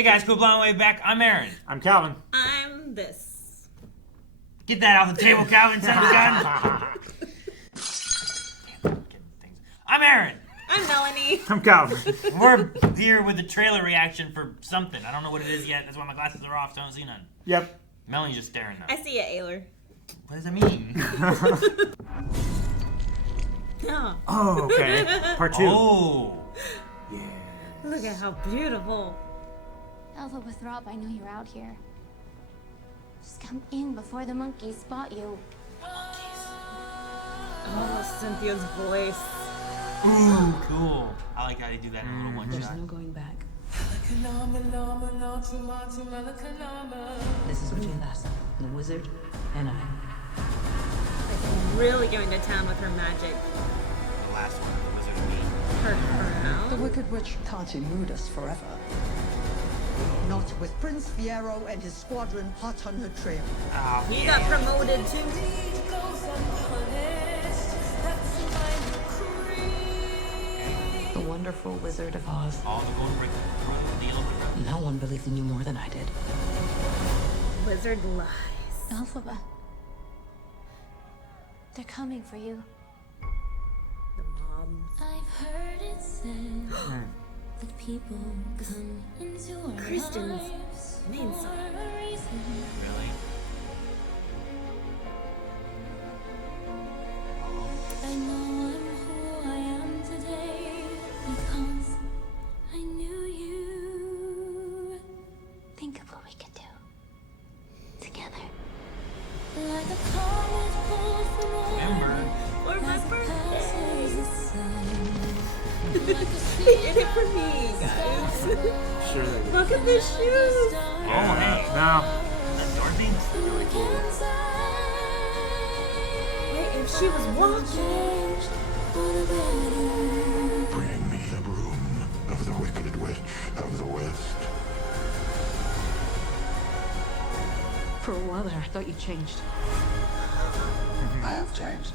Hey guys, cool blonde way back. I'm Aaron. I'm Calvin. I'm this. Get that off the table, Calvin. Son of a gun. I'm Aaron. I'm Melanie. I'm Calvin. We're here with the trailer reaction for something. I don't know what it is yet. That's why my glasses are off, so I don't see none. Yep. Melanie's just staring though. I see you, Ayler. What does that mean? Oh. Oh, okay. Part 2. Oh. Yeah. Look at how beautiful. Alpha Withrop, I know you're out here. Just come in before the monkeys spot you. Oh, Cynthia's voice. Ooh, cool. I like how they do that in a little one There's shot. no going back. This is between us, the wizard, and I. Like, really going to town with her magic. The last one, the Wizard of Me. Her The crown. Wicked Witch can't elude us forever. Not with Prince Fiero and his squadron hot on her trail. Oh, He yeah. got promoted too. The wonderful Wizard of Oz. All the golden brick deal. No one believed in you more than I did. Wizard lies. Alphaba. They're coming for you. The moms. I've heard it said that people come into our Kristen's lives main for song. a reason. Really? I know I'm who I am today because I knew you. Think of what we could do. Together. Like a comet pulled from Remember? For my birthday. Like a They sea did it for me, guys. Sure they did. Look at the shoes. Oh, hey. No. Is that Dorothy? Wait, if she was walking. Bring me the broom of the Wicked Witch of the West. For a while there, I thought you changed. I have changed.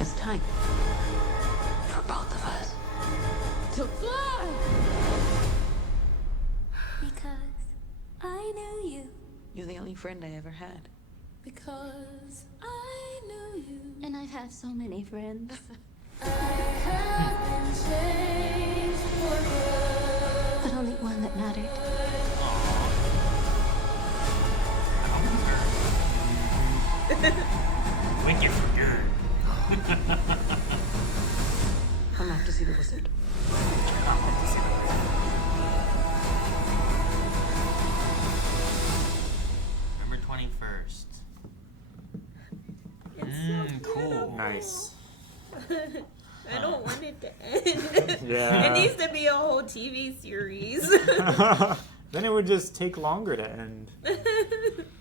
It's time. For both of us. To fly! Because I knew you. You're the only friend I ever had. Because I knew you. And I've had so many friends. I have been changed for good. But only one that mattered. Wicked for good. I'm off to see the wizard. November 21st. Cool. Nice. I don't want it to end. Yeah. It needs to be a whole TV series. Then it would just take longer to end.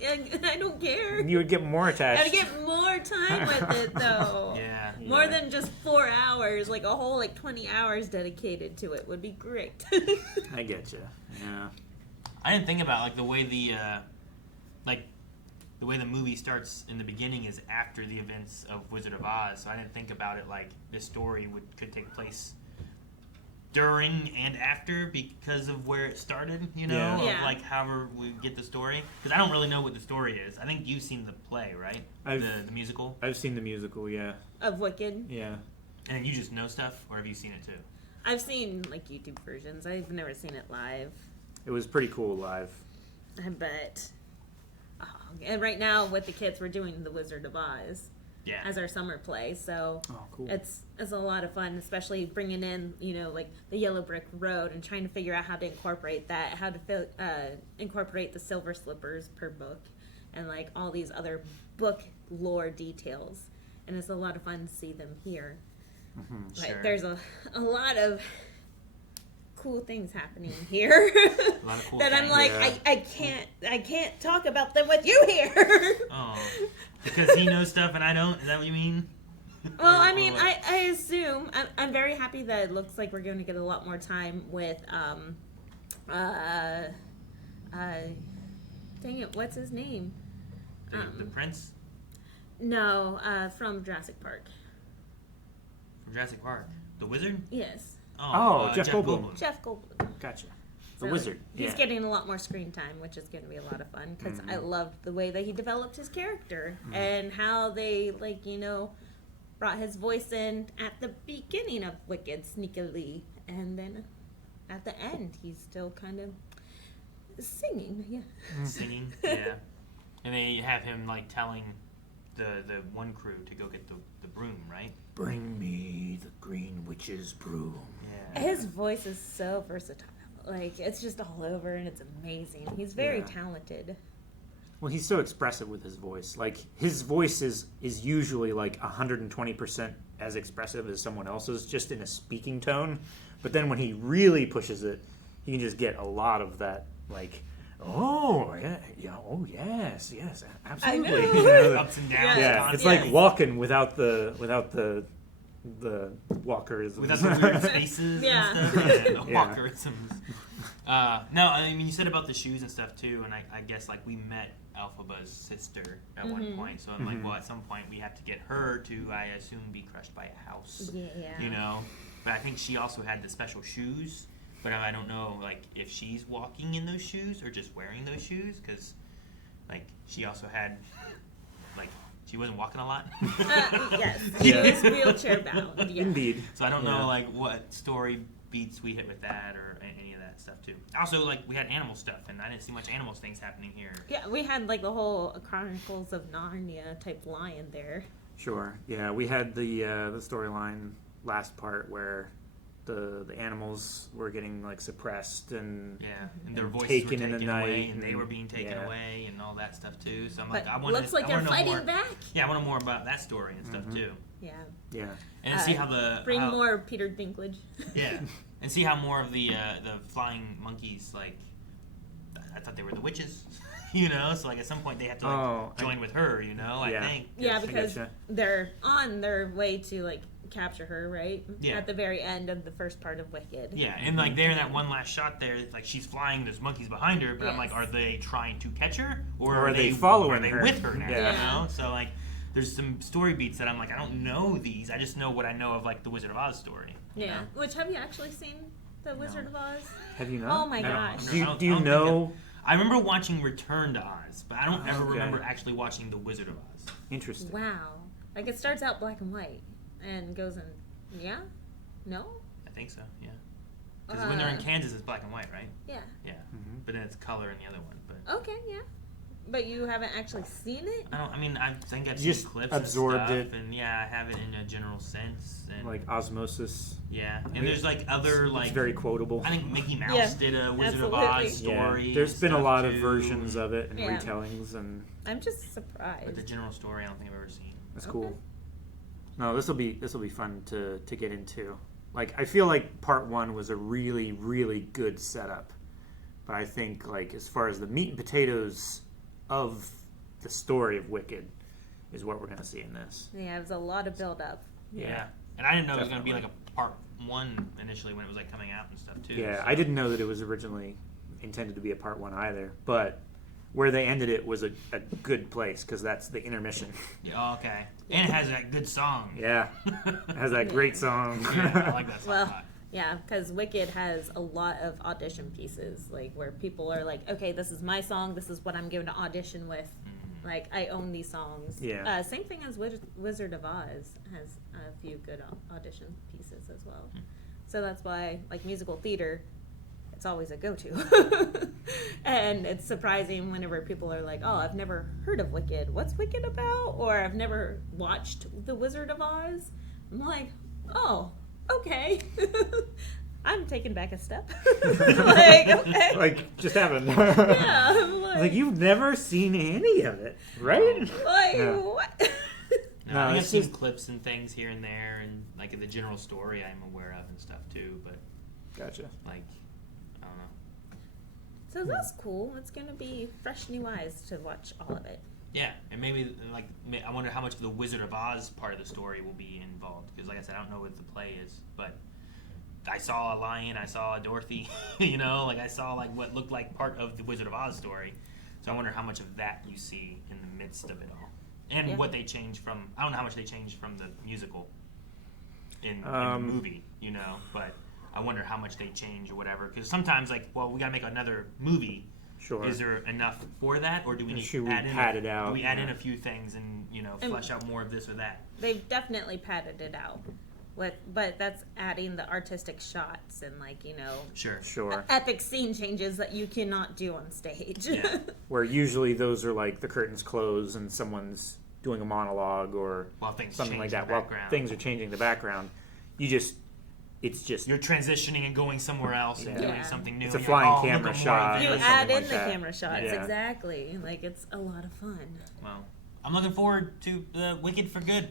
I don't care. You would get more attached. Gotta get more time with it though. Yeah. More than just 4 hours, like a whole 20 hours dedicated to it would be great. I get you. Yeah. I didn't think about the way the way the movie starts in the beginning is after the events of Wizard of Oz. So I didn't think about it like this story could take place during and after because of where it started. You know, Yeah. Yeah. Of however we get the story. Because I don't really know what the story is. I think you've seen the play, right? The musical. I've seen the musical, yeah. Of Wicked. Yeah. And you just know stuff, or have you seen it too? I've seen YouTube versions. I've never seen it live. It was pretty cool live. I bet. Oh, and right now with the kids, we're doing The Wizard of Oz Yeah. as our summer play. So Oh, cool. it's a lot of fun, especially bringing in the Yellow Brick Road and trying to figure out how to incorporate that, how to incorporate the silver slippers per book, and all these other book lore details. And it's a lot of fun to see them here. Sure. There's a lot of cool things happening here A lot of cool that I'm things. like, Yeah. I can't talk about them with you here. Oh, because he knows stuff and I don't. Is that what you mean? Well, I mean, I assume I'm very happy that it looks like we're going to get a lot more time with dang it, what's his name? The prince No, from Jurassic Park. from Jurassic Park. The wizard? Yes, Oh, Jeff Goldblum. Jeff Goldblum. gotcha. The So wizard. He's Yeah. getting a lot more screen time, which is going to be a lot of fun because I loved the way that he developed his character and how they, brought his voice in at the beginning of Wicked sneakily, and then at the end, he's still kind of singing. Yeah. Singing, yeah. And they have him like telling the one crew to go get the broom, right? Bring me the Green Witch's broom. Yeah. His voice is so versatile. Like, it's just all over, and it's amazing. He's very talented. Well, he's so expressive with his voice. Like, his voice is usually like 120% as expressive as someone else's, just in a speaking tone. But then when he really pushes it, you can just get a lot of that, like, oh, yeah, oh, yes, absolutely. know. You know, Ups and downs. yeah, it's constantly. like walking without the walkers. Without the weird spaces Yeah. and stuff. Yeah, the Yeah. walkerisms. No, I mean, you said about the shoes and stuff too, and I guess like we met Elphaba's sister at one point, so I'm like, well, at some point we have to get her to, I assume, be crushed by a house. Yeah. You know? But I think she also had the special shoes, but I don't know, like, if she's walking in those shoes or just wearing those shoes, because, like, she also had, like, she wasn't walking a lot. Yes, Yeah. he was wheelchair bound. Yeah. Indeed. So I don't Yeah. know, like, what story beats we hit with that or any of that stuff, too. Also, like, we had animal stuff, and I didn't see much animal things happening here. Yeah, we had like the whole Chronicles of Narnia type lion there. Sure. Yeah, we had the storyline last part where the animals were getting like suppressed and Yeah, and their And voices taken were in the taken away, night and they and- were being taken yeah. away, and all that stuff, too. So I'm But like, I want looks like they're know fighting more. back. Yeah, I want to know more about that story and stuff, too. Yeah. yeah. And see how the... Bring how, more Peter Dinklage. Yeah, and see how more of the flying monkeys, like, I thought they were the witches, you know? So, like, at some point they have to, like, join with her, you know, Yeah. I think. Yeah, I because getcha. they're on their way to like capture her, right? Yeah. At the very end of the first part of Wicked. Yeah, and, like, there in that one last shot there, it's like, she's flying, there's monkeys behind her, but I'm like, Yes. are they trying to catch her? Or are they following Are they her? with her now, Yeah. you know? So, like, there's some story beats that I'm like, I don't know these. I just know what I know of, like, the Wizard of Oz story. you Yeah. know? Which, have you actually seen The Wizard of Oz? Have you not? Oh my I don't- gosh. Do you, I don't- do I you don't think know? I remember watching Return to Oz, but I don't ever Okay. remember actually watching The Wizard of Oz. Interesting. Wow. Like it starts out black and white and goes in. Yeah? No? I think so, yeah. Because when they're in Kansas, it's black and white, right? Yeah. Yeah. Mhm. But then it's color in the other one. But Okay, yeah. But you haven't actually seen it? I think I've You seen just clips absorbed and stuff, it. and yeah, I have it in a general sense. And Like osmosis. yeah, and there's like other like It's very quotable. I think Mickey Mouse Yeah, did a Wizard of absolutely. Oz story. Yeah. There's and been a stuff, lot of too. versions of it and Yeah. retellings, and I'm just But surprised. the general story, I don't think I've ever seen. that's Okay. cool. No, this will be fun to get into. Like, I feel like part one was a really, really good setup, but I think like as far as the meat and potatoes of the story of Wicked is what we're gonna see in this. Yeah, it was a lot of build up. Yeah. And I didn't know it was going to be like Definitely. a part one initially when it was like coming out and stuff too. Yeah, so. I didn't know that it was originally intended to be a part one either, but where they ended it was a good place because that's the intermission. Yeah, okay. And it has that good song. Yeah, it has that great song. Yeah, I like that song a Well, lot. yeah, because Wicked has a lot of audition pieces, like where people are like, okay, this is my song, this is what I'm going to audition with. Like, I own these songs. Yeah. Same thing as Wizard of Oz has a few good audition pieces as well. So that's why, like, musical theater, it's always a go-to. And it's surprising whenever people are like, oh, I've never heard of Wicked. What's Wicked about? Or I've never watched The Wizard of Oz. I'm like, oh, okay. I'm taking back a step. Like, okay. Like, just having. Yeah, I'm Like, you've never seen any of it, right? like, Yeah. what? No, No, I think I've it's seen just- clips and things here and there, and like the general story I'm aware of and stuff too. But Gotcha. like, I don't know. So that's cool. It's gonna be fresh new eyes to watch all of it. Yeah, and maybe like I wonder how much of the Wizard of Oz part of the story will be involved because, like I said, I don't know what the play is, but I saw a lion, I saw a Dorothy, you know, like I saw like what looked like part of the Wizard of Oz story. So I wonder how much of that you see in the midst of it all, and Yeah. what they changed from. I don't know how much they changed from the musical in the Um, movie, you know, but I wonder how much they change or whatever. Because sometimes, like, well, we got to make another movie. Sure. Is there enough for that, or do we need Should to we add pad it out? Do we add in Yeah. a few things and And- flesh out more of this or that? They've definitely padded it out. But that's adding the artistic shots and Sure. Sure. epic scene changes that you cannot do on stage. Yeah. Where usually those are like the curtains close and someone's doing a monologue or While things something change like in that. the While background. things are changing in the background, it's just You're transitioning and going somewhere else and Yeah. doing something new. It's a and flying you're like, oh, camera look at more shot. of You or this. add something in like the that. camera shots, Yeah. exactly. Like, it's a lot of fun. Well, I'm looking forward to Wicked for Good.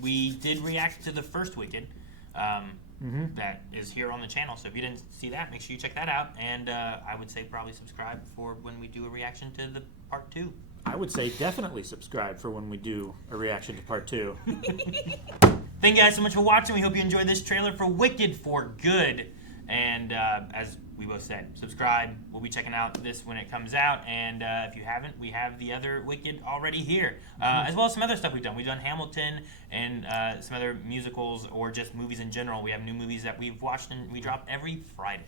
We did react to the first Wicked. That is here on the channel. So if you didn't see that, make sure you check that out. And I would say probably subscribe for when we do a reaction to the part 2. I would say definitely subscribe for when we do a reaction to part 2. Thank you guys so much for watching. We hope you enjoyed this trailer for Wicked for Good. And as we both said, subscribe. We'll be checking out this when it comes out. And if you haven't, we have the other Wicked already here. As well as some other stuff we've done. We've done Hamilton and some other musicals or just movies in general. We have new movies that we've watched and we drop every Friday.